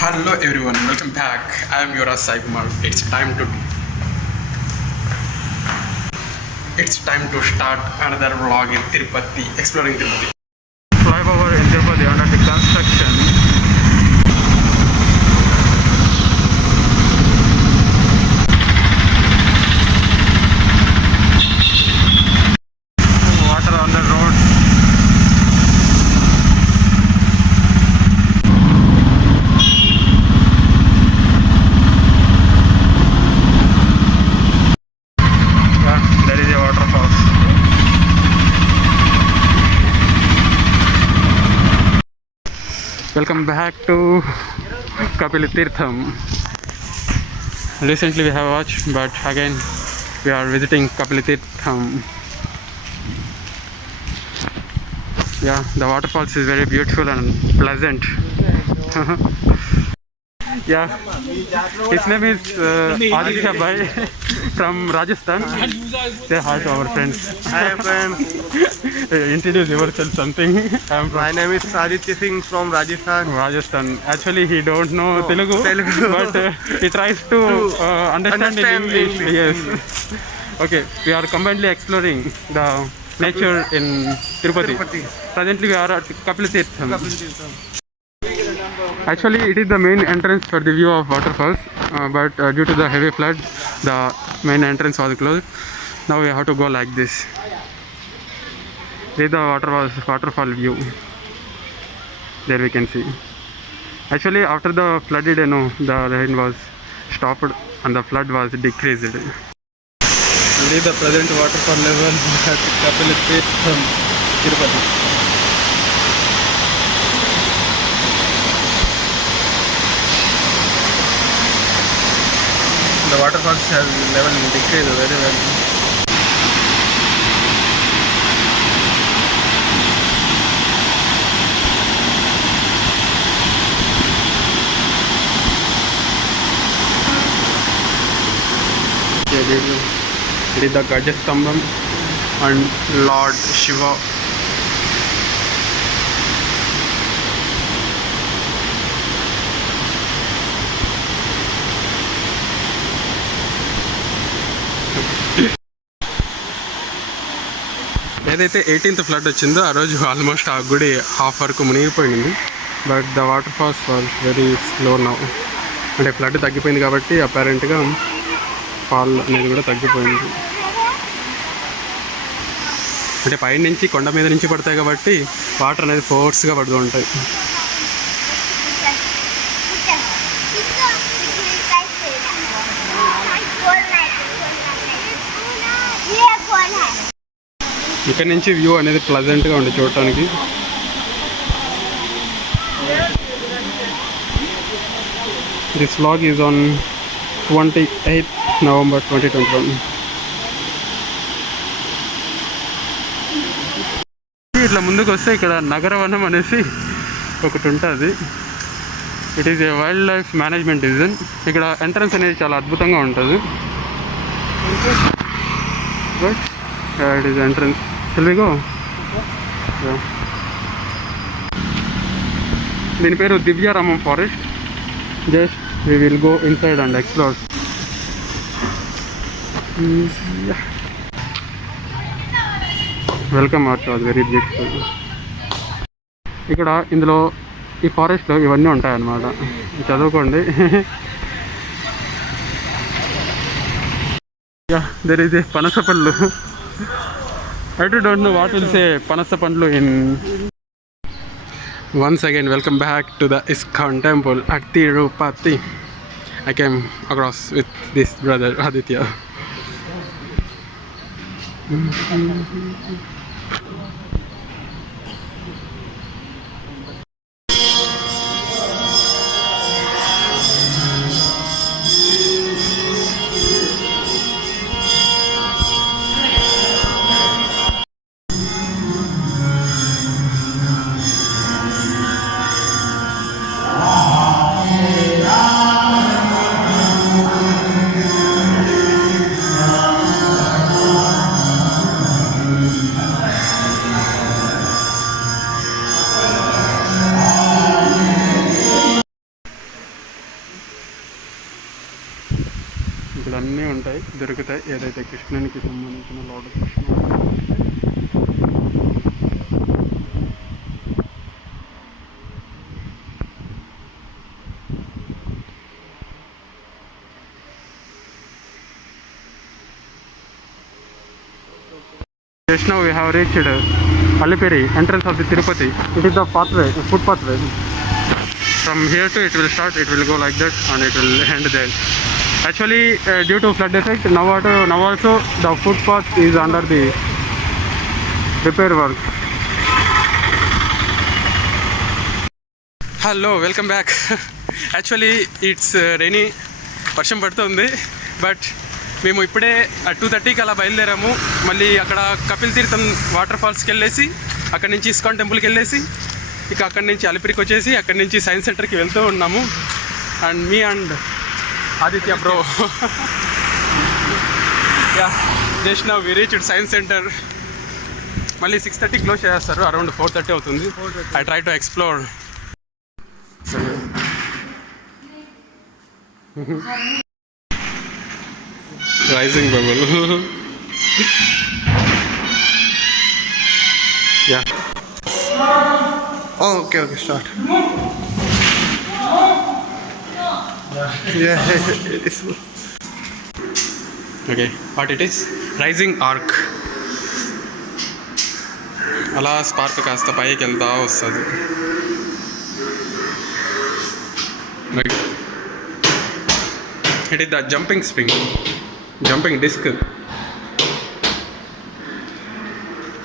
Hello everyone, welcome back. I am Yuvraj Sai Kumar. It's time to start another vlog in Tirupati, exploring Tirupati. Flyover in Tirupati under the construction. Water on the road. There is a waterfall. Welcome back to Kapilitirtham. Recently we have watched, but again we are visiting Kapilitirtham. Yeah, the waterfalls is very beautiful and pleasant. Yeah, his name is Aditya Bhai from Rajasthan. Say hi to our friends. Hi friends, Introduce yourself something. I'm my name is Aditya Singh from Rajasthan. Rajasthan. Actually, he don't know Telugu, but he tries to understand in Understand English. English. Yes. Okay, we are combinedly exploring the nature in Tirupati. Presently, we are at Kapilitirtham. Actually, it is the main entrance for the view of waterfalls, but due to the heavy flood, the main entrance was closed. Now we have to go like this. This is the waterfall view. There we can see. Actually, after the flooded, the rain was stopped and the flood was decreased. This is the present waterfall level at Kapilitirtham, Tirupati. The waterfalls has level decreased very well. It is the Gajastambam and Lord Shiva. ఏదైతే 18th flood వచ్చిందో ఆ రోజు ఆల్మోస్ట్ ఆ గుడి half వరకు మునిగిపోయింది. But the water falls was very slow now. అంటే flood తగ్గిపోయింది కాబట్టి అపారెంట్గా ఫాల్ అనేది కూడా తగ్గిపోయింది. అంటే పైనుంచి కొండ మీద నుంచి పడతాయి కాబట్టి వాటర్ అనేది ఫోర్స్గా పడుతూ ఉంటాయి. ఇక్కడ నుంచి వ్యూ అనేది ప్లజెంట్గా ఉంది చూడటానికి. This vlog is on 28th November 2021. ఇట్లా ముందుకు వస్తే ఇక్కడ నగరవనం అనేసి ఒకటి ఉంటుంది. It is a wildlife management division. ఇక్కడ ఎంట్రన్స్ అనేది చాలా అద్భుతంగా ఉంటుంది. But it is entrance. Shall we go? Yeah. దీని పేరు Divyaramam forest. Just we will go inside and explore. Yeah. Welcome art was very beautiful. ఇక్కడ ఇందులో ఈ ఫారెస్ట్లో ఇవన్నీ ఉంటాయన్నమాట. చదువుకోండి. Yeah, there is a పనసపళ్ళు. I don't know what will say Panasapandlu in. Once again, welcome back to the ISKCON temple at Tirupati. I came across with this brother Aditya. అన్నీ ఉంటాయి, దొరుకుతాయి. ఏదైతే కృష్ణునికి సంబంధించిన లార్డ్ Krishna. Just now we have reached Aliperi, entrance of the Tirupati. It is the pathway, footpathway. From here to it will start, it will go like that and it will end there. Actually, due to flood effect, now also the footpath is under the repair work. Hello, welcome back. Actually, it's rainy, వర్షం పడుతుంది. బట్ మేము ఇప్పుడే 2:30కి అలా బయలుదేరాము. మళ్ళీ అక్కడ కపిల్ తీర్థం వాటర్ ఫాల్స్కి వెళ్ళేసి, అక్కడి నుంచి ఇస్కాన్ టెంపుల్కి వెళ్ళేసి, ఇక అక్కడి నుంచి అలిపిరికి వచ్చేసి, అక్కడి నుంచి సైన్స్ సెంటర్కి వెళ్తూ ఉన్నాము. And me and Aditya bro yeah just now we reached science centre. మళ్ళీ 6:30 క్లోజ్ చేస్తారు, అరౌండ్ 4:30 అవుతుంది. I try to explore. Rising bubble. Yeah. Oh, okay, start. Yeah, it is. Okay, what it is? Rising arc. అలా స్పార్క్ కాస్త పైకి వెళ్తా వస్తుంది. It is the jumping spring, jumping disc.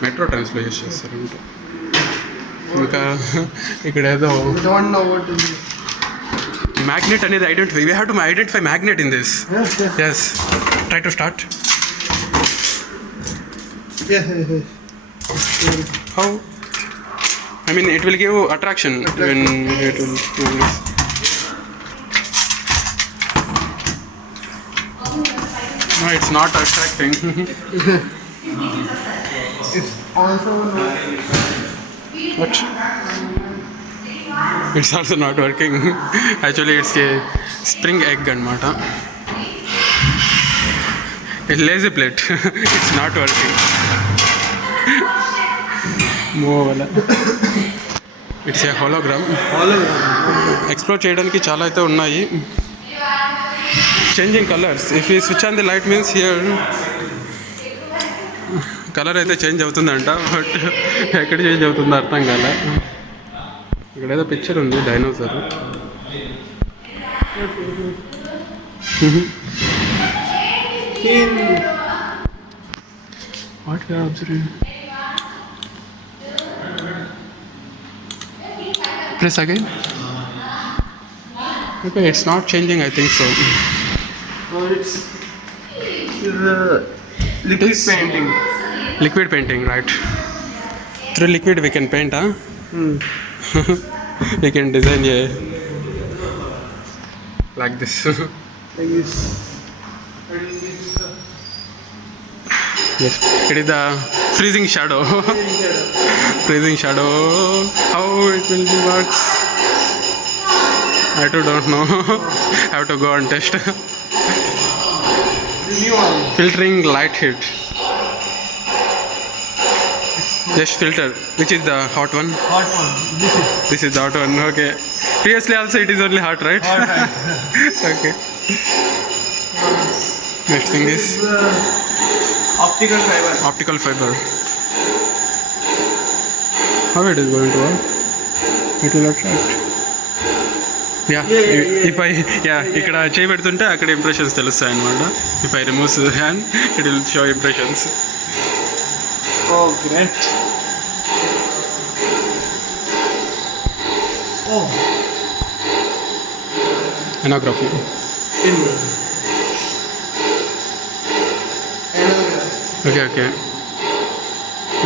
Metro ట్రైన్స్లో use చేస్తారు. ఇంకా ఇక్కడ ఏదో మ్యాగ్నెట్ అనేది identify, we have to identify magnet in this. Yes, try to start. How I mean it will give attraction when it will. No, it's not attracting. It's also not. What? It's also not working. Actually, it's a spring egg anamata. It's lazy plate. It's not working. Move. It's a hologram. Explore చేయడానికి చాలా అయితే ఉన్నాయి. Changing colors. If we switch on the light means here colour అయితే change అవుతుందంట. But ఎక్కడ change అవుతుందో అర్థం కాలే. ఇక్కడ ఏదో పిక్చర్ ఉంది, dinosaur. What you are observing? Press again. Okay, it's not changing, I think so. It's liquid painting. Liquid painting, right? Through liquid we can paint, huh? We can design like this. Like this. Yes, it is the freezing shadow. Freezing shadow. How it will be works? I too don't know. Have to go and test. Filtering light heat. Just filter. Which is the hot one? Hot one. This is the hot one. Okay. Previously also it is only hot, right? Hot, right. Okay. Next thing is Optical fiber. Optical fiber. How it is going to work? It will attract. ఇక్కడ చేయి పెడుతుంటే అక్కడ ఇంప్రెషన్స్ తెలుస్తాయి అన్నమాట. If I removes hand it will show impressions. Oh, great. Oh. Anography. Okay.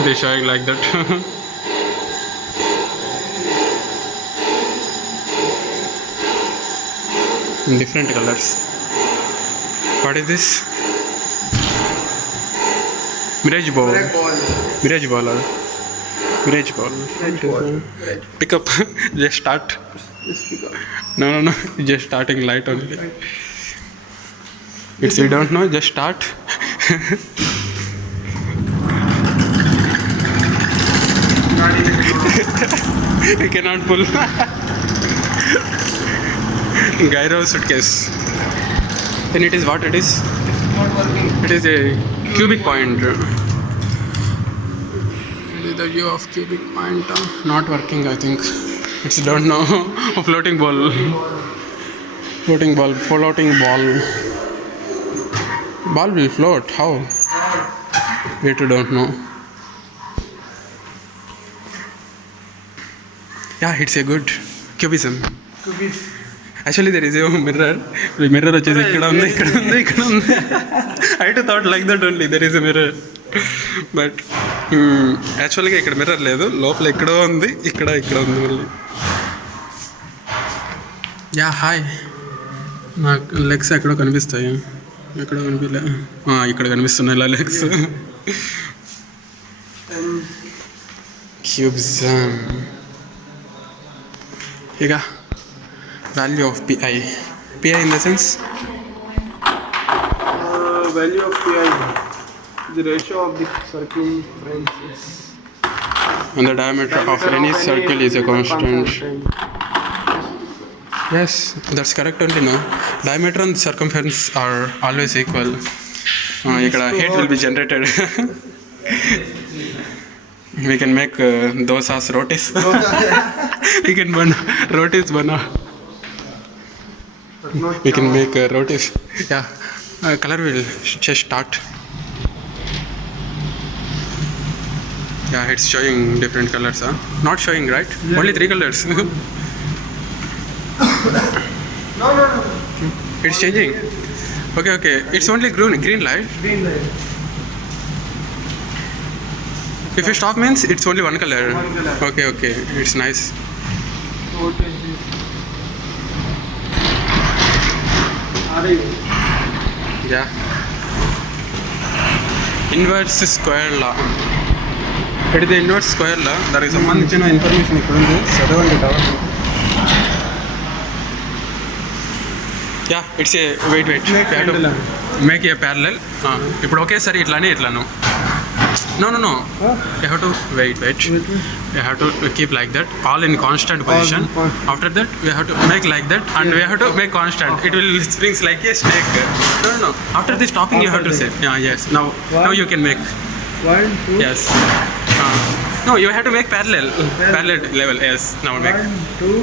They showing like that. In different colors. What is this? Mirage ball. Mirage ball. Mirage ball. Pick up. Just start. Just pick up. No. Just starting light only. It's you don't know, just start. You cannot pull. Gyro suitcase. Then it is what it is? Not working. It is a cubic point. It is the view of cubic point. Not working, I think. It's don't know. A floating ball. Floating ball. Floating ball. Ball will float. How? We too don't know. Yeah, it's a good cubism. Actually, there is a mirror. The mirror వచ్చేసి ఇక్కడ ఉంది, ఇక్కడ ఉంది, ఇక్కడ ఉంది. I too thought like that only. There is a mirror. But యాక్చువల్గా ఇక్కడ మిర్రర్ లేదు, లోపల ఎక్కడో ఉంది, ఇక్కడ ఉంది మళ్ళీ. Yeah hi. నాకు లెగ్స్ ఎక్కడో కనిపిస్తాయి, ఎక్కడో కనిపించలే. ఇక్కడ కనిపిస్తున్నాయి ఇలా లెగ్స్. క్యూబ్జమ్. ఇక value of pi. Pi in the sense? Value of pi. The ratio of the circumference. And the diameter of any circle is a constant. Yes, that's correct only, no? Diameter and circumference are always equal. Ikkada heat will be generated. We can make dosas, rotis. We can burn rotis, bana. We can make rotis. Yeah, color will just start. Yeah, it's showing different colors, huh? Not showing, right? Yeah. Only 3 colors. No. It's changing. Okay. It's only green light. Green light. If you stop means it's only one color. One color. Okay. It's nice. What is this? Yeah. Inverse square law. It is the inverse square law. దానికి సంబంధించిన ఇన్ఫర్మేషన్ ఇక్కడ ఉంది, చదవండి కావాలి. Yeah it's a weight make a parallel. ఇప్పుడు ఒకేసారి ఇట్లానే ఇట్లాను. No. You have to wait. You have to keep like that, all in constant position. After that, we have to make like that, and we have to make constant. It will springs like a snake. No. After this stopping, you have to say. Yeah, yes. Now you can make. 1, 2. Yes. No, you have to make parallel level. Yes. Now make. 1, 2.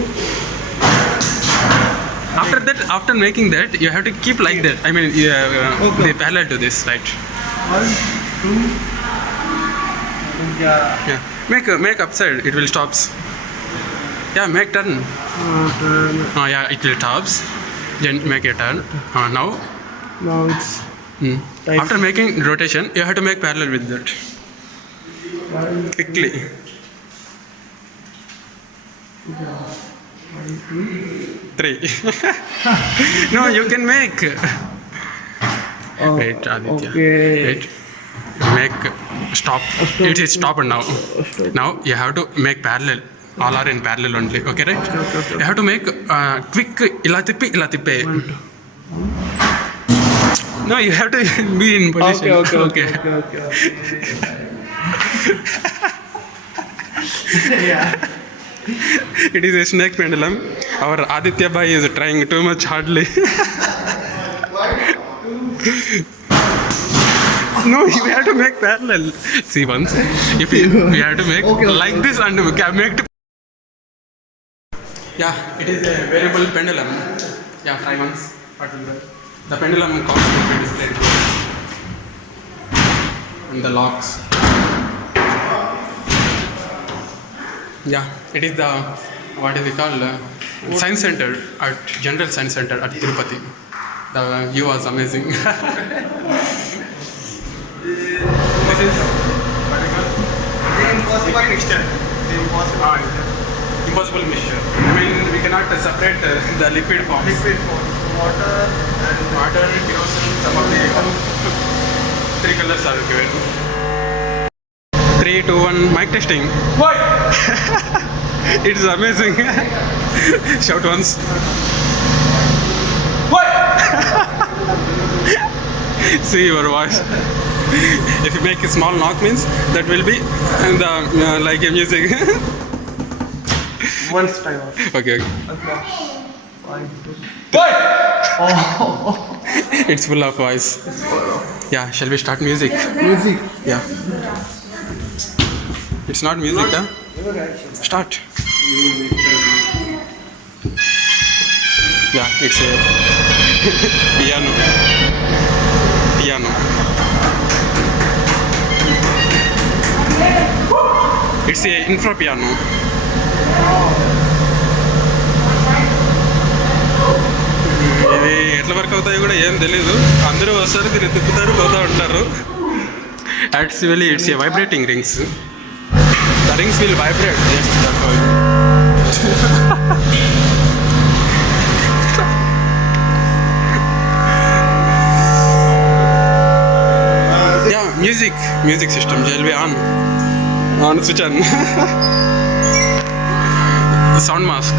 After making that, you have to keep like that. I mean, the parallel to this, right? 1, 2. Yeah. Make upside. It will stops. Yeah, make turn. Turn. Yeah, it will stops. Then make a turn. Now it's type. after making rotation, you have to make parallel with that. 1, Quickly. 3. No, you can make. Wait, Aditya. Okay. Wait. Make stop. It is stopped now. Now you have to make parallel. All are in parallel only. Okay, right? Okay. You have to make quick. Ila tippe. No, you have to be in position. Okay. Yeah. It is a snake pendulum. Our Aditya bhai is trying too much hardly. No, you have to make parallel. See once. If you have to make like this and make. Yeah, it is a variable pendulum. Yeah, try once. The pendulum cost will be displayed. And the locks. Yeah, it is the what is it called? Science Center at General Science Center at Tirupati. The view was amazing. This is Impossible mixture. impossible mixture. I mean, we cannot separate the liquid forms. Liquid form. Water and Water, kerosene, some of the 3 colors are given. 3, 2, 1, mic testing. what? It is amazing. Shout once. What? See your voice. If you make a small knock means that will be the like a music. Once time. Okay. What? It's full of voice. Yeah, shall we start music? Music. Yeah. It's not music, huh? Start. Yeah, it's a piano. Piano. It's a infra piano. ఇది ఎట్లా వర్క్ అవుతాయో కూడా ఏం తెలీదు. అందరూ వస్తారు, దీన్ని తిప్పుతారు, పోతూ ఉంటారు. Actually, it's a vibrating rings. The rings will vibrate. Yes, that's all. Yeah, music system. Shall we on? Switch on. The sound mask.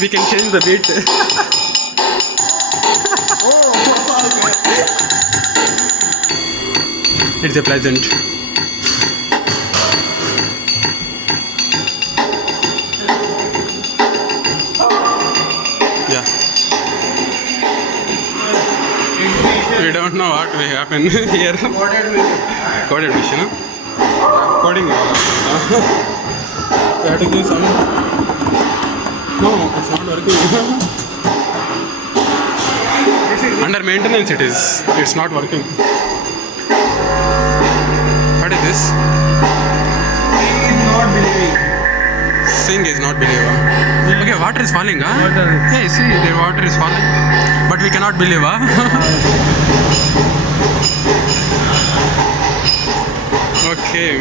We can change the beat. It's a pleasant. Yeah. We don't know what will happen here. Coded mission, huh? Coding. We have to give some. No, it's not working. Under maintenance it is. It's not working. What is this? Not believing. Sing is not believer. Okay, water is falling, huh? Water. Hey, see, the water is falling. But we cannot believe, huh? Okay.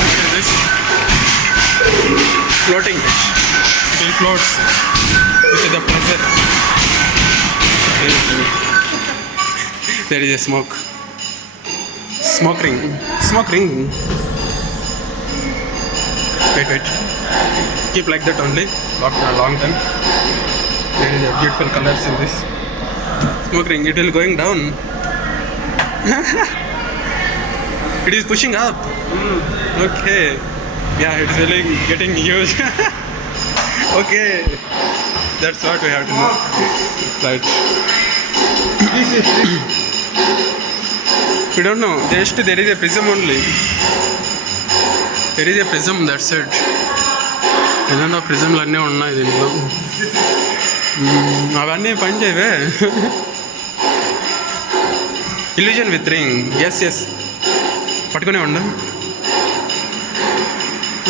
What is this? Floating fish. It floats with the pressure. There is a smoke. Smoke ring. Smoke ring. Wait. Keep like that only. After a long time. There is a beautiful colors in this. Smoke ring. It will going down. It is pushing up. Okay. Yeah, it's really getting huge. Okay. That's what we have to know. Right. This is We don't know. There is a prism only. There is a prism, that's it. ఏదైనా ప్రిజంలు అన్నీ ఉన్నాయి దీంట్లో. అవన్నీ పని చేయవే. Illusion with ring. Yes పట్టుకునే ఉండు.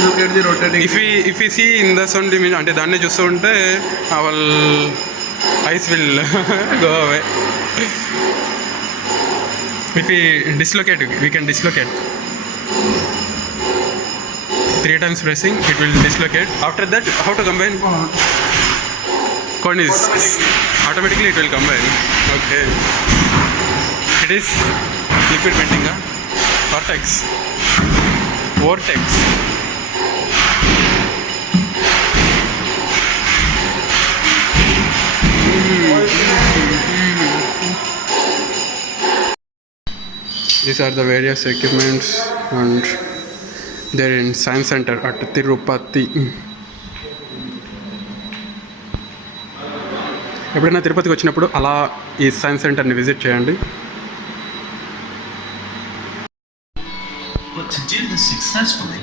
look at the rotating. If we see in the sun dimension, అంటే దాన్ని చూస్తూ ఉంటే our eyes will go away. If we dislocate, we can dislocate. 3 times pressing, it will dislocate. After that, how to combine? Cone is automatically it will combine. Okay. It is liquid bending, huh? Vortex. These are the various equipments and they're in Science Center at Tirupati. ఎప్పుడైనా తిరుపతికి వచ్చినప్పుడు అలా ఈ సైన్స్ సెంటర్ని విజిట్ చేయండి. But to do this successfully,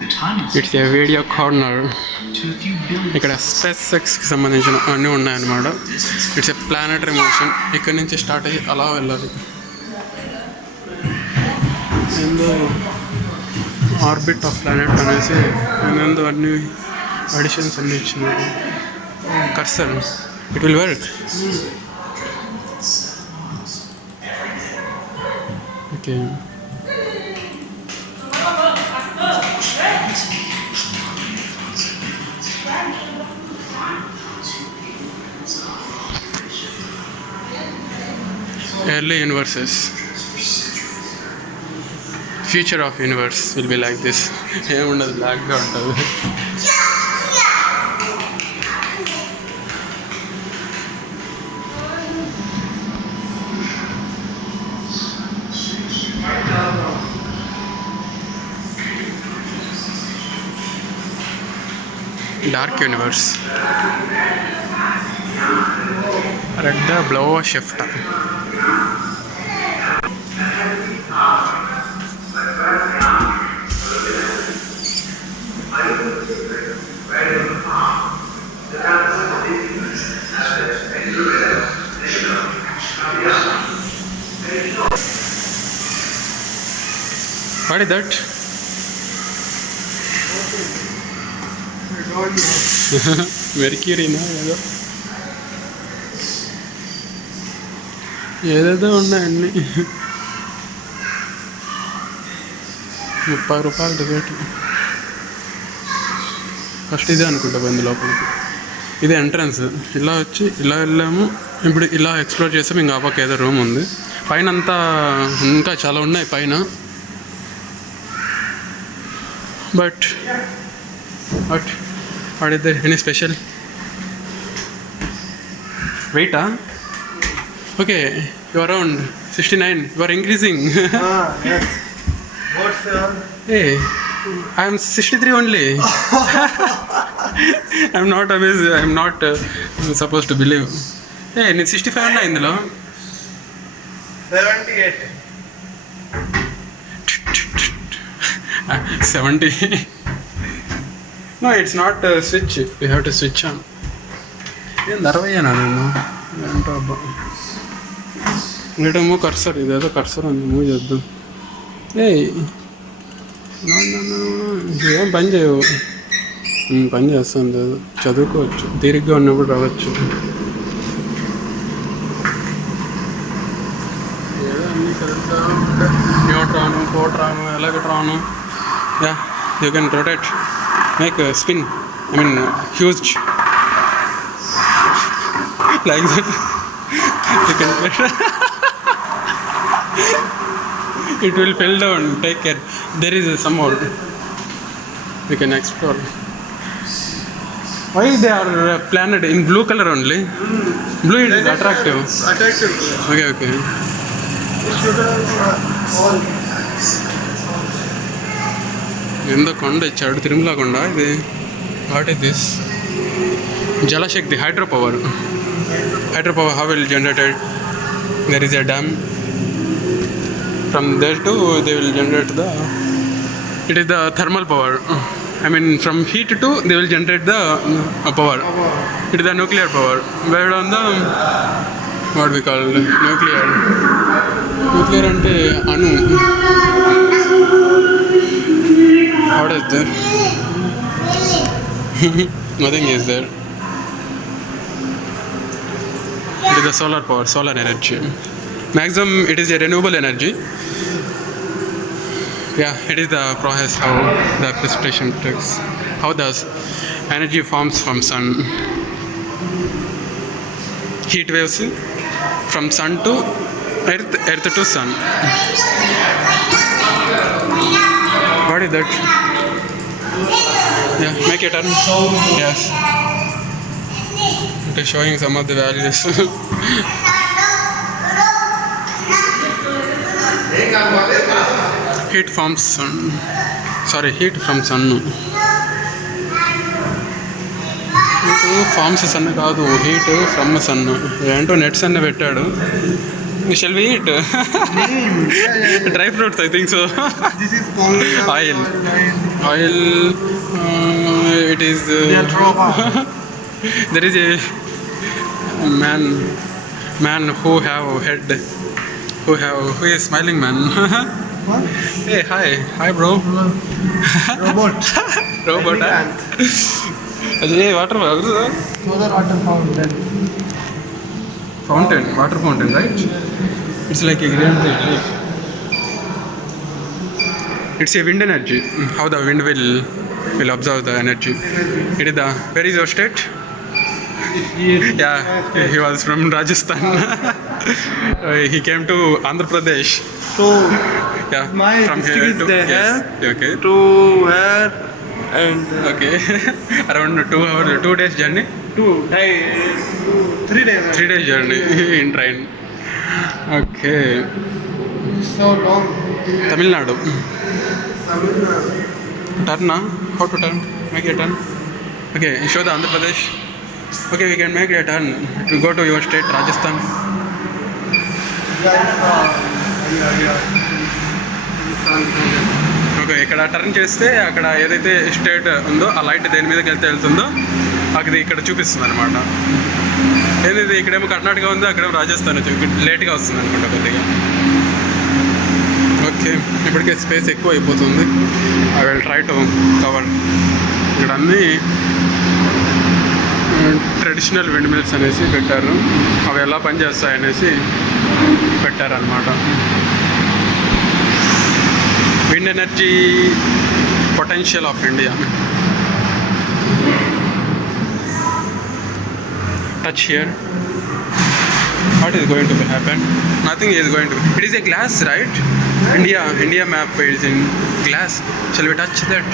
the time is it's a video corner. to a few billion ఇక్కడ స్పేస్ ఎక్స్కి సంబంధించిన అన్నీ ఉన్నాయన్నమాట. It's a planetary motion. ఇక్కడ నుంచి స్టార్ట్ అయ్యి అలా వెళ్ళాలి. ఏందో ఆర్బిట్ ఆఫ్ ప్లానెట్ అనేసి ఏందో అన్ని అడిషన్స్ అన్నీ ఇచ్చినారు. Cursor it will work. Okay. Early universes future of universe will be like this. ఏముండదు, బ్లాక్గా ఉంటుంది. Dark universe. Red blue shift. What is that? మెర్క్యూరీనా ఏదేదో ఉన్నాయండి. 30 రూపాయలు టికెట్. ఫస్ట్ ఇదే అనుకుంటా పోయింది లోపలికి. ఇదే ఎంట్రన్స్. ఇలా వచ్చి ఇలా వెళ్ళాము. ఇప్పుడు ఇలా ఎక్స్ప్లోర్ చేసాము. ఇంకా పక్క ఏదో రూమ్ ఉంది. పైన అంతా ఇంకా చాలా ఉన్నాయి పైన. But what is there any special? వెయిటా? Okay, you are around 69. You are increasing. Yes. What's Hey, I am 63 only. I am not amazed. I am not supposed to believe. Hey, నేను 65 ఉన్నా ఇందులో. 78. 70. No, it's not switch. We have to switch on. ఏం 60 అన్నా నేను? ఏంటో అబ్బా. ఇదేమో కర్సర్. ఇదేదో కర్సర్ ఉంది. మూవ్ చేద్దాం. ఏయ్, ఏం పని చేయవు. పని చేస్తుంది. చదువుకోవచ్చు. తీరిగ్గా ఉన్నప్పుడు రావచ్చు. ఏదో అన్నీ కలుగుతా ఉంటాయి. Neutron, proton, electron. Yeah, you can rotate, make spin. I mean huge like that. You can it will fall down. Take care. There is some more we can explore. Why they are planted in blue color only? Blue is attractive. Attractive. Okay. ఎందో కొండ ఇచ్చాడు, తిరుమల కొండ ఇది. What is this? జలశక్తి, hydro power. How will generated? There is a dam. From there to they will generate it is the thermal power. I mean, from heat to they will generate the power. It is the nuclear power. Where on the what we call nuclear ante anu. What is there? Nothing is there. It is the solar power, solar energy. Maximum it is a renewable energy. Yeah, it is the process how the precipitation takes. How the energy forms from sun. Heat waves from sun to earth to sun. What is that? Yeah, make a turn. Yes. It is showing some of the values. Heat from sun. Heat from sun. Heat forms sun కాదు, heat from sun. ఏంటో నెట్స్ అన్న పెట్టాడు. Shall we eat? Dry fruits, I think so. This is called Oil. It is. There is a man who have head. Who is smiling man. What? Hey, hi bro. Robot. Hey, water Solar water fountain, water fountain, right? It's like a green thing. It's a wind energy. How the wind will absorb the energy. It is the, where is your state? Yeah, he was from Rajasthan. He came to Andhra Pradesh. So Yeah, my from district here is to there. yes. Okay. To where and Okay. Around 2 hours, 2 days journey. 3 days. 3 days journey in train. Okay. So long. Tamil Nadu. Tamil Nadu. Turn, how to turn? Make a turn. Okay, show the Andhra Pradesh. Okay, we can make a turn to go to your state, Rajasthan. Okay, ఇక్కడ టర్న్ చేస్తే అక్కడ ఏదైతే స్టేట్ ఉందో ఆ లైట్ దేని మీదకి వెళ్తుందో అది ఇక్కడ చూపిస్తుంది అనమాట. ఏదైతే ఇక్కడేమో కర్ణాటక ఉందో అక్కడేమో రాజస్థాన్ లేట్గా వస్తుంది అనుకుంటా కొద్దిగా. ఓకే, ఇప్పటికే స్పేస్ ఎక్కువ అయిపోతుంది. I will try to cover. ఇక్కడ అన్నీ ట్రెడిషనల్ విండ్ మిల్స్ అనేసి పెట్టారు. అవి ఎలా పనిచేస్తాయనేసి పెట్టారనమాట. Wind energy potential of India. Touch here. What is going to happen? Nothing is going to. It is a glass, right? India map is in glass. Shall we touch that?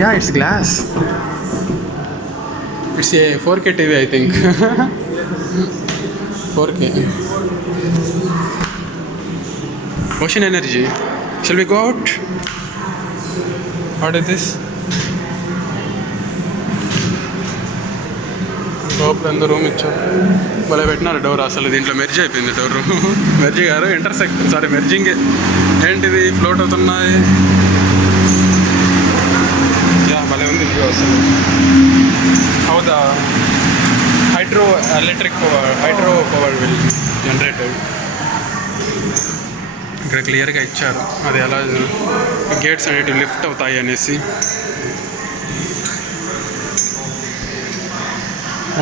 Yeah, it's glass. It's a 4K TV, I think. 4K. Ocean energy. Shall we go out? What is this? లోపల ఎంతో రూమ్ ఇచ్చారు. భలే పెట్టినారు డోర్. అసలు దీంట్లో మెర్జ్ అయిపోయింది డోర్. మెర్జి గారు మెర్జింగ్ ఏంటిది, ఫ్లోట్ అవుతున్నాయి. యా, భలే ఉంది వ్యూ అసలు. How the hydro power will generated. ఇక్కడ క్లియర్గా ఇచ్చారు అది ఎలా గేట్స్ అనేటివి లిఫ్ట్ అవుతాయి అనేసి.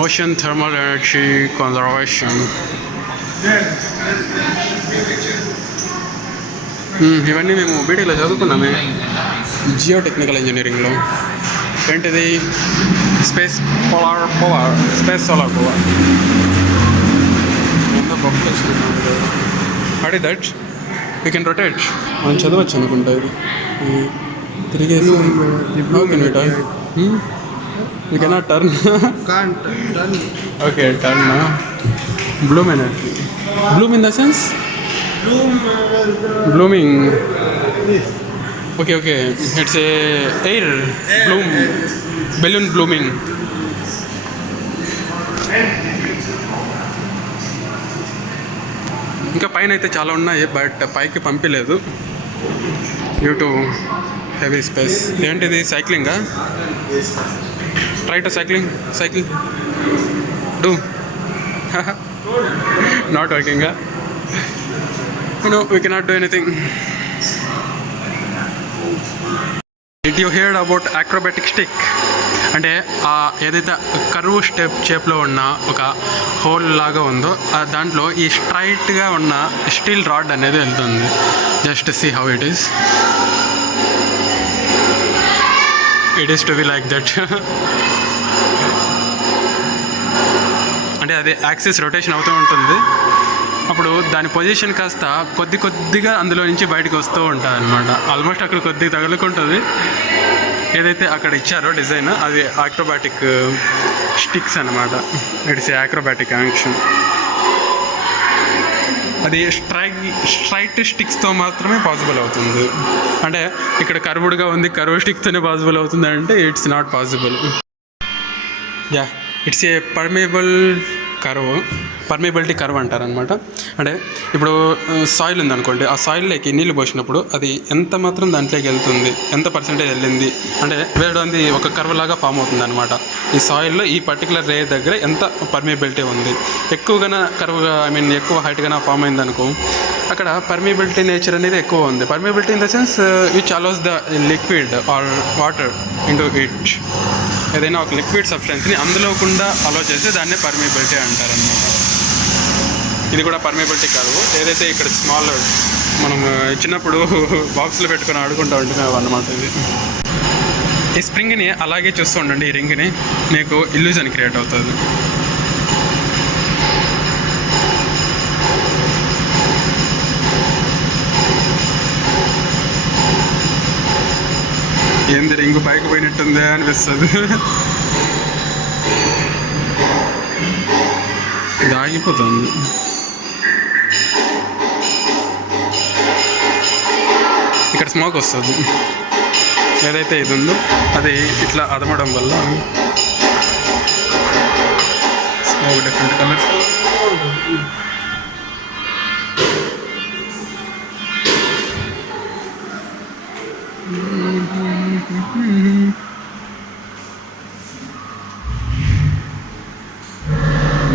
Ocean thermal energy conservation. ఇవన్నీ మేము బీటెక్లో చదువుకున్నామే, జియో టెక్నికల్ ఇంజనీరింగ్లో. ఏంటిది, స్పేస్ సోలార్ పవర్. ఎంత గొప్ప అడి దట్ వీ కెన్ రొటేట్. మనం చదవచ్చు అనుకుంటా. ఇది తిరిగేసి we cannot turn. Can't turn. Okay, turn. Bloom energy. Bloom in the sense? Blooming. Okay. It's a air bloom. Balloon blooming. ఇంకా పైన అయితే చాలా ఉన్నాయి, బట్ పైకి పంపించలేదు డ్యూ టు హెవీ స్పేస్. ఏంటిది, సైక్లింగా? Try to cycle. Do. Not working. No, we cannot do anything. Did you hear about acrobatic stick? అంటే ఏదైతే కర్వ్ షేప్లో ఉన్న ఒక హోల్ లాగా ఉందో దాంట్లో ఈ స్ట్రైట్గా ఉన్న స్టీల్ రాడ్ అనేది వెళ్తుంది. Just see how it is. It is to be like that. అంటే అది యాక్సిస్ రొటేషన్ అవుతూ ఉంటుంది. అప్పుడు దాని పొజిషన్ కాస్త కొద్దిగా అందులో నుంచి బయటకు వస్తూ ఉంటుంది అనమాట. ఆల్మోస్ట్ అక్కడ కొద్దిగా తగులుకుంటుంది. ఏదైతే అక్కడ ఇచ్చారో డిజైన్ అది ఆక్రోబాటిక్ స్టిక్స్ అనమాట. It's acrobatic action. అది స్ట్రైట్ స్టిక్స్తో మాత్రమే పాసిబుల్ అవుతుంది. అంటే ఇక్కడ కర్వ్డ్గా ఉంది, కర్వ్ స్టిక్స్తోనే పాసిబుల్ అవుతుంది అంటే it's not possible. Yeah, it's a permeability curve అంటారనమాట. అంటే ఇప్పుడు సాయిల్ ఉందనుకోండి, ఆ సాయిల్లోకి నీళ్ళు పోసినప్పుడు అది ఎంత మాత్రం దాంట్లోకి వెళ్తుంది, ఎంత పర్సెంటేజ్ వెళ్ళింది అంటే వేయడానికి ఒక కర్వ్ లాగా ఫామ్ అవుతుంది అనమాట. ఈ సాయిల్లో ఈ పర్టికులర్ రే దగ్గర ఎంత పర్మేబిలిటీ ఉంది. ఎక్కువగా కర్వ్గా ఎక్కువ హైట్గా ఫామ్ అయింది అనుకో, అక్కడ పర్మేబిలిటీ నేచర్ అనేది ఎక్కువ ఉంది. Permeability in the sense which allows the liquid or water into it. ఏదైనా ఒక లిక్విడ్ సబ్స్టెన్స్ని అందులోకుండా అలో చేస్తే దాన్నే పర్మేబిలిటీ అంటారనమాట. ఇది కూడా పర్మేబిలిటీ కాదు. ఏదైతే ఇక్కడ స్మాల్ మనం చిన్నప్పుడు బాక్స్లో పెట్టుకొని ఆడుకుంటూ ఉంటున్నాం అన్నమాట. ఇది ఈ స్ప్రింగ్ని అలాగే చూస్తూ ఉండండి. ఈ రింగ్ని మీకు ఇల్యూజన్ క్రియేట్ అవుతుంది. ఏంది రింగు పైకి పోయినట్టుందే అనిపిస్తుంది. ఇది ఆగిపోతుంది. ఇక్కడ స్మోక్ వస్తుంది. ఏదైతే ఇది ఉందో అది ఇట్లా అదమడం వల్ల smoke different colours.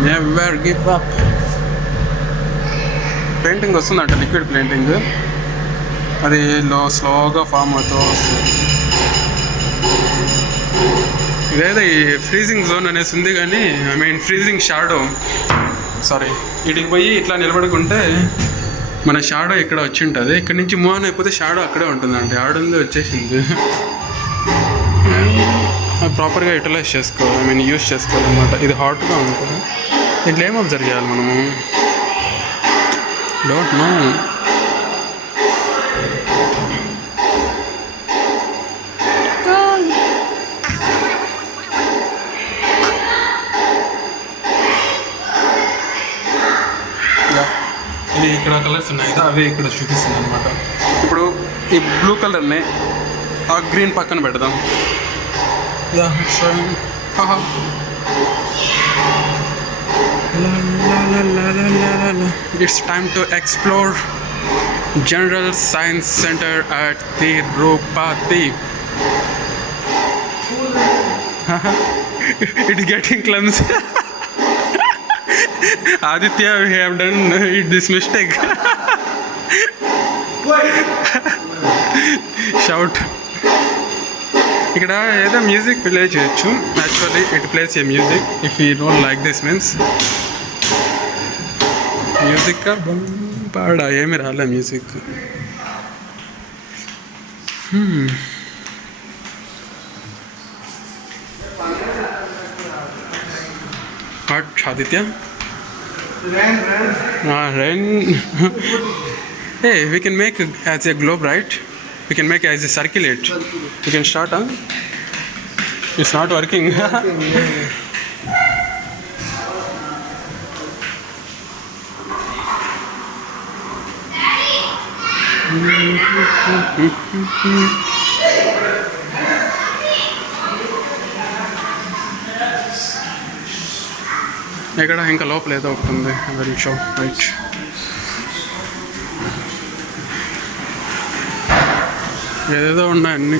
Never give up. Painting వస్తుందంట, లిక్విడ్ పెయింటింగ్. అది స్లోగా ఫామ్ అవుతూ వస్తుంది. ఇదేదో ఈ ఫ్రీజింగ్ జోన్ అనేసి ఉంది, కానీ I mean freezing shadow. Sorry, ఇటుకి పోయి ఇట్లా నిలబడుకుంటే మన షాడో ఇక్కడ వచ్చి ఉంటుంది. ఇక్కడ నుంచి మూవ్ ఆన్ అయిపోతే షాడో అక్కడే ఉంటుందండి. ఆడుంది వచ్చేసింది. ప్రాపర్గా యూటిలైజ్ చేసుకోవాలి, ఐ మీన్ యూస్ చేసుకోవాలన్నమాట. ఇది హాట్గా ఉంటుంది. దీంట్లో ఏం అబ్జర్వ్ చేయాలి మనము? Don't know. ఇది ఇక్కడ కలర్స్ ఉన్నాయి కదా, అవి ఇక్కడ చూపిస్తుంది అనమాట. ఇప్పుడు ఈ బ్లూ కలర్ని ఆ గ్రీన్ పక్కన పెడదాం. It's time to explore General Science Center at Tirupati. It's getting clumsy. Aditya, we have done this mistake. Shout. ఇక్కడ ఏదో మ్యూజిక్ ప్లే చేయొచ్చు. Actually it plays a music. If you don't like this means music పాడా ఏమి రాలే music. What Aditya? Rain. Hey, we can make as a globe, right? We can make as a circulate. We can start, huh? It's not working. ఇక్కడ ఇంకా లోపల ఏదో ఒకటి ఉంది. Very show right. ఏదేదో ఉన్నాయి అన్నీ.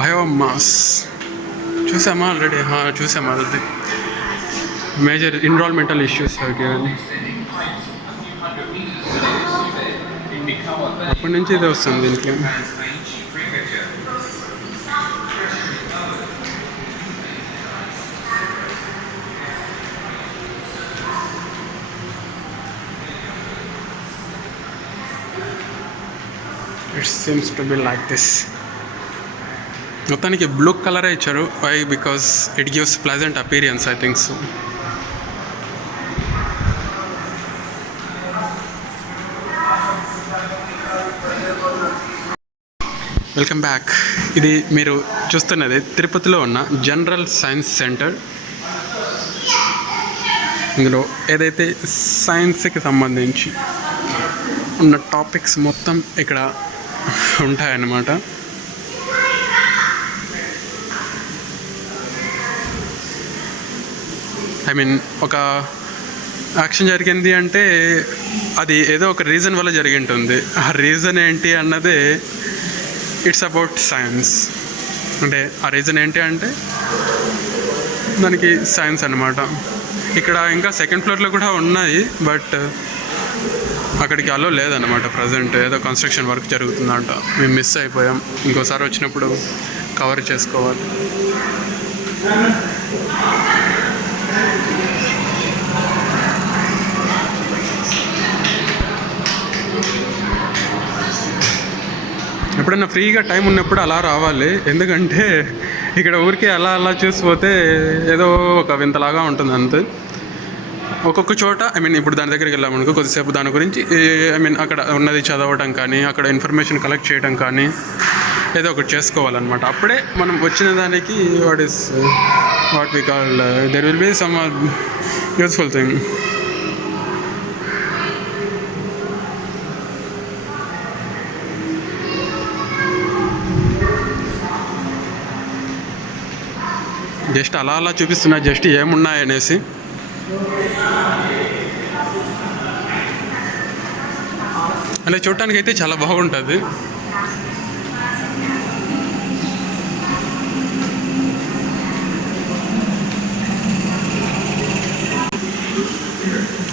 బయోమాస్ చూసామా ఆల్రెడీ? చూసామా ఆల్రెడీ. మేజర్ ఎన్విరాన్మెంటల్ ఇష్యూస్ కానీ అప్పటి నుంచి ఇదే వస్తుంది దీనికి. It seems to be like this. మొత్తానికి బ్లూ కలరే ఇచ్చారు. Why? Because it gives pleasant appearance, I think so. Welcome back. ఇది మీరు చూస్తున్నది తిరుపతిలో ఉన్న జనరల్ సైన్స్ సెంటర్. ఇందులో ఏదైతే సైన్స్కి సంబంధించి ఉన్న టాపిక్స్ మొత్తం ఇక్కడ ఉంటాయన్నమాట. ఐ మీన్ ఒక యాక్షన్ జరిగింది అంటే అది ఏదో ఒక రీజన్ వల్ల జరిగి ఉంటుంది. ఆ రీజన్ ఏంటి అన్నదే ఇట్స్ అబౌట్ సైన్స్. అంటే ఆ రీజన్ ఏంటి అంటే దానికి సైన్స్ అన్నమాట. ఇక్కడ ఇంకా సెకండ్ ఫ్లోర్లో కూడా ఉన్నాయి, బట్ అక్కడికి అలో లేదన్నమాట ప్రజెంట్. ఏదో కన్స్ట్రక్షన్ వర్క్ జరుగుతుందంట. మేము మిస్ అయిపోయాం. ఇంకోసారి వచ్చినప్పుడు కవర్ చేసుకోవాలి. ఎప్పుడైనా ఫ్రీగా టైం ఉన్నప్పుడు అలా రావాలి. ఎందుకంటే ఇక్కడ ఊరికే అలా చూసిపోతే ఏదో ఒక వింతలాగా ఉంటుంది అంతే. ఒక్కొక్క చోట ఐ మీన్ ఇప్పుడు దాని దగ్గరికి వెళ్ళామనుకో కొద్దిసేపు దాని గురించి ఐ మీన్ అక్కడ ఉన్నది చదవటం కానీ అక్కడ ఇన్ఫర్మేషన్ కలెక్ట్ చేయడం కానీ ఏదో ఒకటి చేసుకోవాలన్నమాట. అప్పుడే మనం వచ్చిన దానికి what we call there will be some useful thing. Just అలా అలా చూపిస్తున్నా జస్ట్ ఏమున్నాయనేసి. అలా చూడటానికి అయితే చాలా బాగుంటుంది.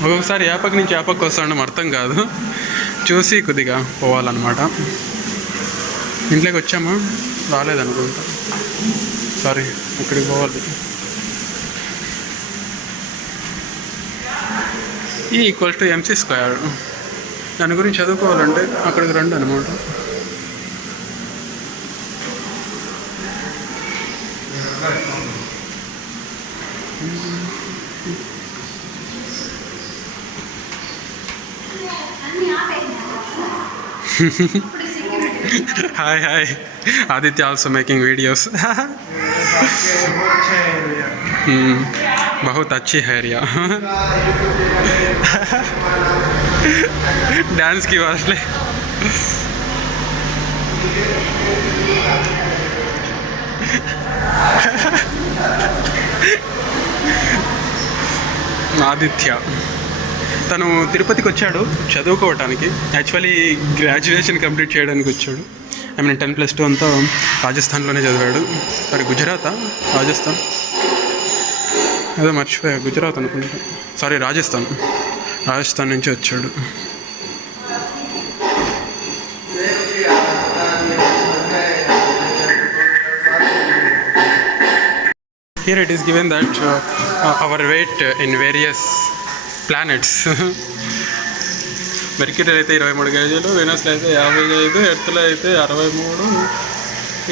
ఒక్కొక్కసారి ఏ పక్క నుంచి ఏ పక్క వస్తాడో అర్థం కాదు, చూసి కొద్దిగా పోవాలన్నమాట. ఇంట్లోకి వచ్చామా? రాలేదనుకుంటా, సారీ, ఇక్కడికి పోవాలి. E=mc². దాని గురించి చదువుకోవాలంటే అక్కడికి రండి అనమాట. హాయ్ ఆదిత్య ఆల్సో మేకింగ్ వీడియోస్. बहुत अच्छी है रिया. डांस की वास्ते ఆదిత్య తను తిరుపతికి వచ్చాడు చదువుకోవటానికి. యాక్చువల్లీ గ్రాడ్యుయేషన్ కంప్లీట్ చేయడానికి వచ్చాడు. ఐ మీన్ 10+2 అంతా రాజస్థాన్లోనే చదివాడు. మరి గుజరాతా రాజస్థాన్ ఏదో మర్చిపోయా, గుజరాత్ అనుకుంటా, సారీ రాజస్థాన్ నుంచి వచ్చాడు. Here it is given that our weight in various planets. Mercury అయితే 23 kgs, వెనస్లో అయితే 55, ఎర్త్లో అయితే 63,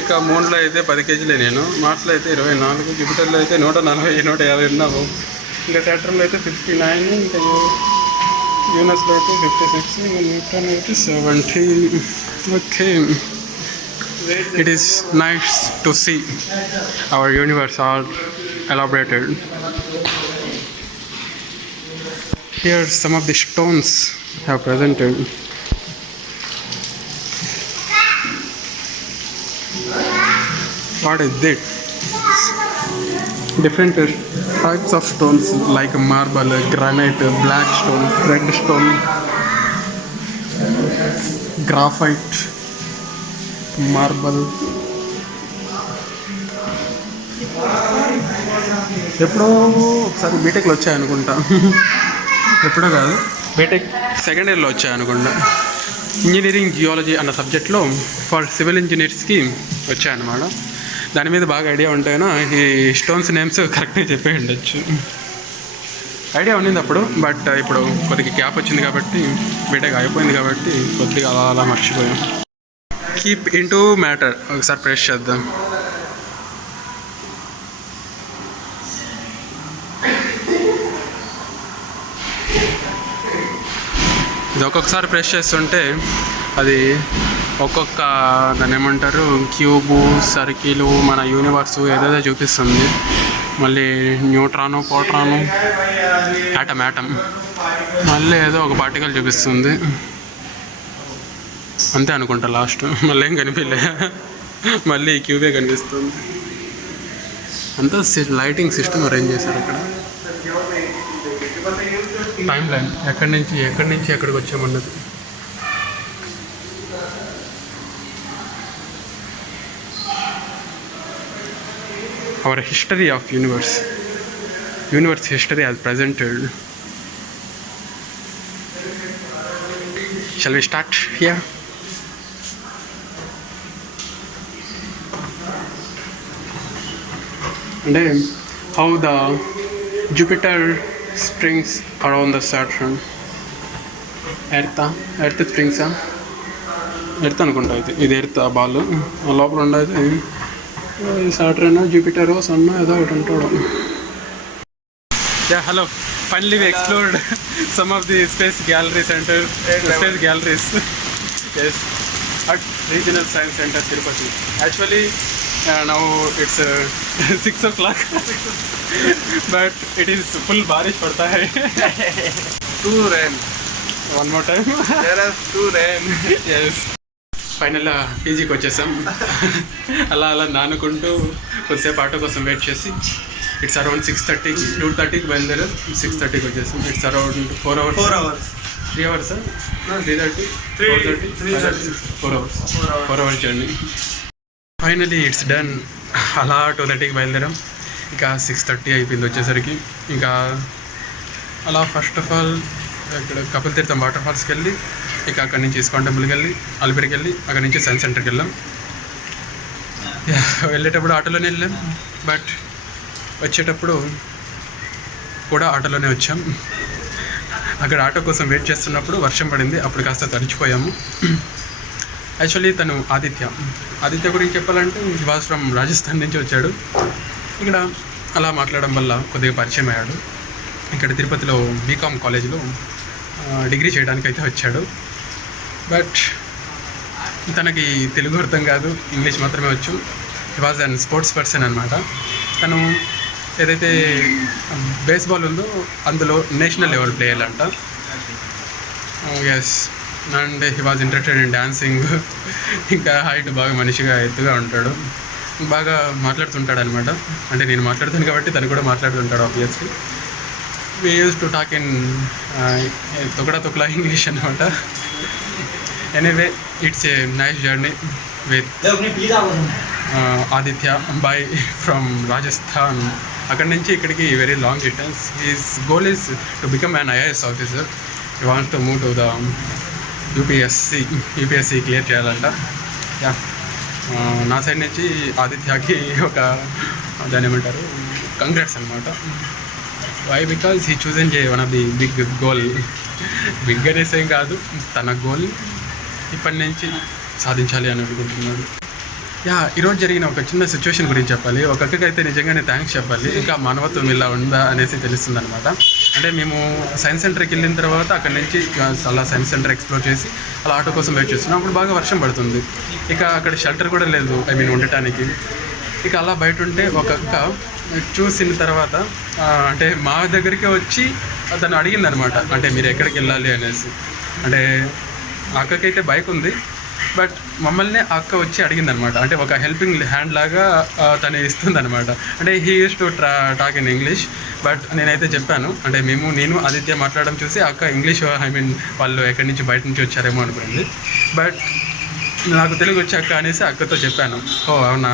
ఇక మూన్లో అయితే 10 kgs నేను, మార్స్లో అయితే 24, జూపిటర్లో అయితే 140, 150 ఉన్నాము. ఇంకా సాటర్న్లో అయితే 59, ఇంకా యూనస్లో అయితే 56, ఇంకా న్యూట్రాన్ అయితే 70. Okay, it is nice to see our universe all elaborated. Here some of the stones have presented. What is it? Different types of stones like marble, granite, black stone, red stone, graphite, marble. ఎప్పుడో ఒకసారి బీటెక్లో వచ్చాయనుకుంటా, ఎప్పుడో కాదు, BTech second ఇయర్లో వచ్చాయనుకుంటా. Engineering geology అన్న సబ్జెక్ట్లో ఫర్ సివిల్ ఇంజనీర్స్కి వచ్చాయన్నమాట. దాని మీద బాగా ఐడియా ఉంటేనా ఈ స్టోన్స్ నేమ్స్ కరెక్ట్గా చెప్పే ఉండొచ్చు. ఐడియా ఉండింది అప్పుడు, బట్ ఇప్పుడు కొద్దిగా గ్యాప్ వచ్చింది కాబట్టి, బీటెక్ అయిపోయింది కాబట్టి కొద్దిగా అలా అలా మర్చిపోయాం. కీప్ ఇంటూ మ్యాటర్ ఒకసారి ప్రెస్ చేద్దాం. ఇది ఒక్కొక్కసారి ప్రెస్ చేస్తుంటే అది ఒక్కొక్క దాన్ని ఏమంటారు క్యూబు, సర్కిలు, మన యూనివర్సు ఏదేదో చూపిస్తుంది. మళ్ళీ న్యూట్రాను, ప్రోటాను, యాటమ్ మళ్ళీ ఏదో ఒక పార్టికల్ చూపిస్తుంది. అంతే అనుకుంటా. లాస్ట్ మళ్ళీ ఏం కనిపించలే, మళ్ళీ క్యూబే కనిపిస్తుంది. అంతా లైటింగ్ సిస్టమ్ అరేంజ్ చేశారు ఇక్కడ. టైం లైన్ ఎక్కడి నుంచి ఎక్కడికి వచ్చామన్నది. Our history of universe history as presented. Shall we start here? And then how the Jupiter springs around the Saturn. Earth springs earth అనుకుంటా. ఇది ఎర్త్ ఆ బాల్ లోపల ఉండేది సాటర్న్, జూపిటర్, సన్ ఏదో ఒకటి ఉంటాడు. Hello finally we explored some of the space gallery center, space galleries. Yes, at Regional Science Center, Tirupati. Actually, now it's 6 o'clock, but it is full barish padta hai. Too rain. One more time. There is too rain. Yes. Final పీజీకి వచ్చేసాం. అలా అలా నానుకుంటూ కొద్దిసేపు ఆటో కోసం వెయిట్ చేసి it's around 6:30, 2:30కి బయలుదేరాం. 6:30కి వచ్చేసాం. ఇట్స్ అరౌండ్ 4 hours. 4 hours. 3 hours, 3:30, 4:30, 4 hours. 4 hours journey. Finally it's done. అలా 2:30కి బయలుదేరాం. ఇంకా 6:30 అయిపోయింది వచ్చేసరికి. ఇంకా అలా ఫస్ట్ ఆఫ్ ఆల్ ఇక్కడ కపిల్ తీర్థం వాటర్ ఫాల్స్కి వెళ్ళి, ఇక అక్కడి నుంచి ఇస్కాన్ టెంపుల్కి వెళ్ళి, అలిపిరికి వెళ్ళి, అక్కడి నుంచి సైన్స్ సెంటర్కి వెళ్ళాం. వెళ్ళేటప్పుడు ఆటోలోనే వెళ్ళాం, బట్ వచ్చేటప్పుడు కూడా ఆటోలోనే వచ్చాం. అక్కడ ఆటో కోసం వెయిట్ చేస్తున్నప్పుడు వర్షం పడింది. అప్పుడు కాస్త తడిచిపోయాము. యాక్చువల్లీ తను ఆదిత్య గురించి చెప్పాలంటే హి వాజ్ ఫ్రమ్ రాజస్థాన్ నుంచి వచ్చాడు. ఇక్కడ అలా మాట్లాడడం వల్ల కొద్దిగా పరిచయం అయ్యాడు. ఇక్కడ తిరుపతిలో బీకామ్ కాలేజీలో డిగ్రీ చేయడానికి అయితే వచ్చాడు. బట్ తనకి తెలుగు అర్థం కాదు, ఇంగ్లీష్ మాత్రమే వచ్చు. He was an sports person అనమాట. తను ఏదైతే బేస్బాల్ ఉందో అందులో నేషనల్ లెవెల్ ప్లేయర్ అంట. Yes, and he was interested in dancing. ఇంకా హైట్ బాగా మనిషిగా ఎత్తుగా ఉంటాడు, బాగా మాట్లాడుతుంటాడు అనమాట. అంటే నేను మాట్లాడుతాను కాబట్టి తను కూడా మాట్లాడుతుంటాడు obviously. we used to talk in tokla English అనమాట. Anyway, it's a nice journey with Aditya boy from Rajasthan. అక్కడి నుంచి ఇక్కడికి very long distance. His goal is to become an IAS officer. He wants to move to the UPSC clear చేయాలంట. Yeah, నా side నుంచి ఆదిత్యకి ఒక దాని ఏమంటారు కంగ్రాట్స్ అనమాట. Why? Because he chosen one of the big goal. Big అనేసి ఏం కాదు, తన గోల్ ఇప్పటి నుంచి సాధించాలి అని అనుకుంటున్నాడు. యా, ఈరోజు జరిగిన ఒక చిన్న సిచ్యువేషన్ గురించి చెప్పాలి. ఒక అక్కకి అయితే నిజంగానే థ్యాంక్స్ చెప్పాలి. ఇంకా మానవత్వం ఇలా ఉందా అనేసి తెలుస్తుంది అనమాట. అంటే మేము సైన్స్ సెంటర్కి వెళ్ళిన తర్వాత అక్కడి నుంచి అలా సైన్స్ సెంటర్ ఎక్స్ప్లోర్ చేసి అలా ఆటో కోసం వెయిట్ చేస్తున్నాం. అప్పుడు బాగా వర్షం పడుతుంది. ఇక అక్కడ షెల్టర్ కూడా లేదు, ఉండటానికి. ఇక అలా బయట ఉంటే ఒక అక్క చూసిన తర్వాత అంటే మా దగ్గరికి వచ్చి తను అడిగింది అనమాట, అంటే మీరు ఎక్కడికి వెళ్ళాలి అనేసి. అంటే అక్కకైతే బైక్ ఉంది, బట్ మమ్మల్ని అక్క వచ్చి అడిగింది అనమాట. అంటే ఒక హెల్పింగ్ హ్యాండ్ లాగా తను ఇస్తుంది అనమాట. అంటే he use to talk in English, but నేనైతే చెప్పాను, అంటే నేను ఆదిత్య మాట్లాడడం చూసి అక్క ఇంగ్లీష్ వాళ్ళు ఎక్కడి నుంచి బయట నుంచి వచ్చారేమో అనుకుంది. బట్ నాకు తెలుగు వచ్చి అక్క అనేసి అక్కతో చెప్పాను. ఓ అవునా,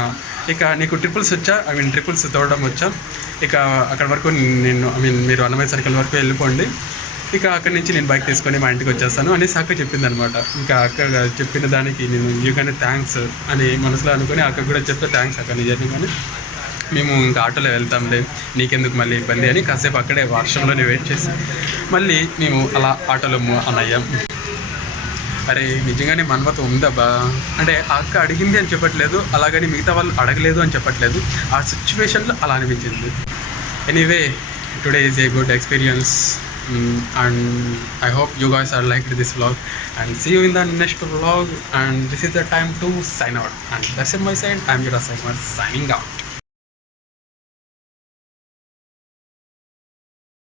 ఇక నీకు ట్రిపుల్స్ వచ్చా? ట్రిపుల్స్ తోడడం వచ్చా? ఇక అక్కడ వరకు మీరు అన్నమయ్య సర్కిల్ వరకు వెళ్ళిపోండి, ఇక అక్కడి నుంచి నేను బైక్ తీసుకొని మా ఇంటికి వచ్చేస్తాను అనేసి అక్క చెప్పింది అనమాట. ఇంకా అక్క చెప్పిన దానికి నేను నిజంగానే థ్యాంక్స్ అని మనసులో అనుకుని అక్క కూడా చెప్తే థ్యాంక్స్ అక్క, నిజంగానే మేము ఇంకా ఆటోలో వెళ్తాంలే, నీకెందుకు మళ్ళీ ఇబ్బంది అని కాసేపు అక్కడే వర్షంలోనే వెయిట్ చేసి మళ్ళీ మేము అలా ఆటోలో అయ్యాం. అరే నిజంగానే మానవత్వం ఉందబ్బా. అంటే ఆ అక్క అడిగింది అని చెప్పట్లేదు, అలాగని మిగతా వాళ్ళు అడగలేదు అని చెప్పట్లేదు, ఆ సిచ్యువేషన్లో అలా అనిపించింది. Anyway, today is a good experience and I hope you guys are liked this vlog, and see you in the next vlog, and this is the time to sign out, and that's it my side. I'm Yuvraj Saimar signing out.